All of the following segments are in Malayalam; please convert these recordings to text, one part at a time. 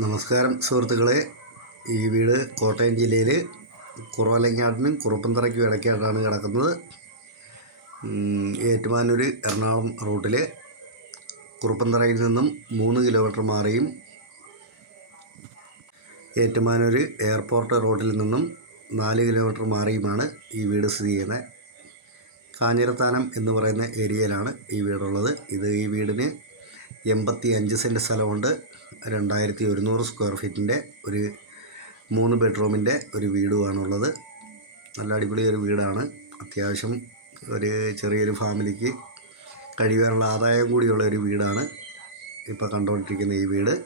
നമസ്കാരം സുഹൃത്തുക്കളെ. ഈ വീട് കോട്ടയം ജില്ലയിൽ കുറവലങ്ങാടിനും കുറുപ്പന്തറയ്ക്കും ഇടയ്ക്കായിട്ടാണ് കിടക്കുന്നത്. ഏറ്റുമാനൂർ എറണാകുളം റൂട്ടിൽ കുറുപ്പന്തറയിൽ നിന്നും മൂന്ന് കിലോമീറ്റർ മാറിയും ഏറ്റുമാനൂർ എയർപോർട്ട് റോഡിൽ നിന്നും നാല് കിലോമീറ്റർ മാറിയുമാണ് ഈ വീട് സ്ഥിതി ചെയ്യുന്നത്. കാഞ്ഞിരത്താനം എന്ന് പറയുന്ന ഏരിയയിലാണ് ഈ വീടുള്ളത്. ഇത് ഈ വീടിന് എൺപത്തി അഞ്ച് സെന്റ് സ്ഥലമുണ്ട്. രണ്ടായിരത്തി ഒരുന്നൂറ് സ്ക്വയർ ഫീറ്റിന്റെ ഒരു മൂന്ന് ബെഡ്റൂമിന്റെ ഒരു വീടുമാണുള്ളത് നല്ല അടിപൊളി ഒരു വീടാണ്. അത്യാവശ്യം ഒരു ചെറിയൊരു ഫാമിലിക്ക് കഴിയാനുള്ള ആദായം കൂടിയുള്ള ഒരു വീടാണ് ഇപ്പോൾ കണ്ടുകൊണ്ടിരിക്കുന്ന ഈ വീട്.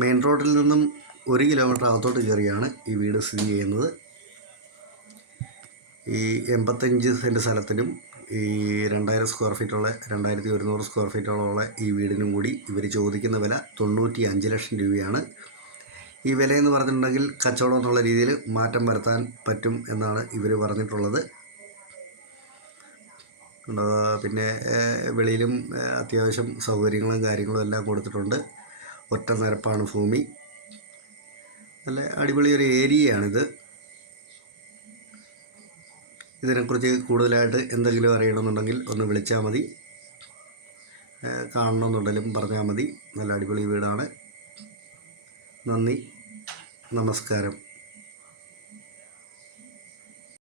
മെയിൻ റോഡിൽ നിന്നും ഒരു കിലോമീറ്റർ അകത്തോട്ട് കയറിയാണ് ഈ വീട് സ്ഥിതി ചെയ്യുന്നത്. ഈ എൺപത്തഞ്ച് സെന്റ് സ്ഥലത്തിനും ഈ രണ്ടായിരം സ്ക്വയർ ഫീറ്റുള്ള രണ്ടായിരത്തി ഒരുന്നൂറ് സ്ക്വയർ ഫീറ്റോളമുള്ള ഈ വീടിനും കൂടി ഇവർ ചോദിക്കുന്ന വില തൊണ്ണൂറ്റി അഞ്ച് ലക്ഷം രൂപയാണ്. ഈ വിലയെന്ന് പറഞ്ഞിട്ടുണ്ടെങ്കിൽ കച്ചവടം എന്നുള്ള രീതിയിൽ മാറ്റം വരുത്താൻ പറ്റും എന്നാണ് ഇവർ പറഞ്ഞിട്ടുള്ളത്? പിന്നെ വെളിയിലും അത്യാവശ്യം സൗകര്യങ്ങളും കാര്യങ്ങളും എല്ലാം കൊടുത്തിട്ടുണ്ട്. ഒറ്റ നിരപ്പാണ് ഭൂമി. നല്ല അടിപൊളി ഒരു ഏരിയയാണിത്. ഇതിനെക്കുറിച്ച് കൂടുതലായിട്ട് എന്തെങ്കിലും അറിയണമെന്നുണ്ടെങ്കിൽ ഒന്ന് വിളിച്ചാൽ മതി. കാണണമെന്നുണ്ടെങ്കിലും പറഞ്ഞാൽ മതി. നല്ല അടിപൊളി വീടാണ്. നന്ദി. നമസ്കാരം.